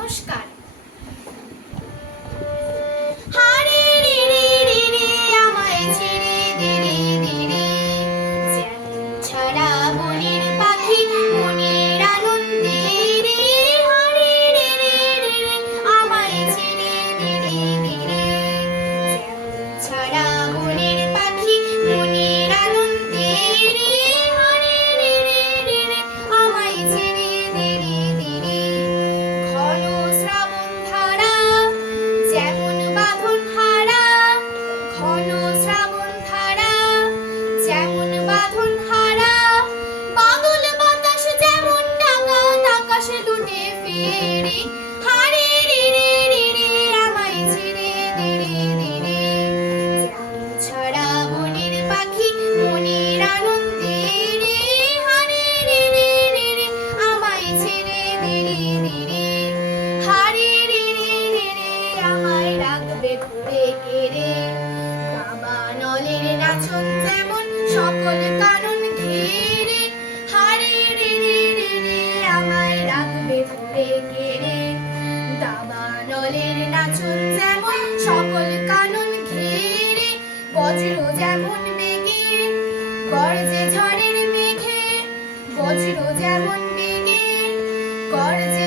নমস্কার। ছাড়া বনের পাখি মনের আনন্দে রে, হারে রে রে রে রে আমায় ছেড়ে দে রে দে রে। ছাড়া বনের পাখি মনের আনন্দে রে, হারে রে রে রে রে আমায় ছেড়ে দে রে দে রে। ঘন শ্রাবণ ধারা যেমন বাঁধন হারা, ঘন শ্রাবণ ধারা যেমন বাঁধন হারা, বাদল বাতাস যেমন ডাকাত আকাশে লুটে ফেরে, হারে রে রে রে রে আমায় ছেড়ে দে রে দে রে। ছাড়া বনের পাখি মনের আনন্দে রে, হারে রে রে রে রে আমায় ছেড়ে দে রে দে রে। হারে রে রে রে রে আমায় রাখবে ধরে কেড়ে, বাবা নলের নাচন যেমন সকল কানন ঘেরে, হারে রে রে রে রে আমায় রাখবে ধরে কেড়ে। দাবা নলের নাচন যেমন সকল কানন ঘেরে, বজ্র যেমন বেগে গর্জে ঝড়ের মেঘে, বজ্র যেমন বেগে গর্জে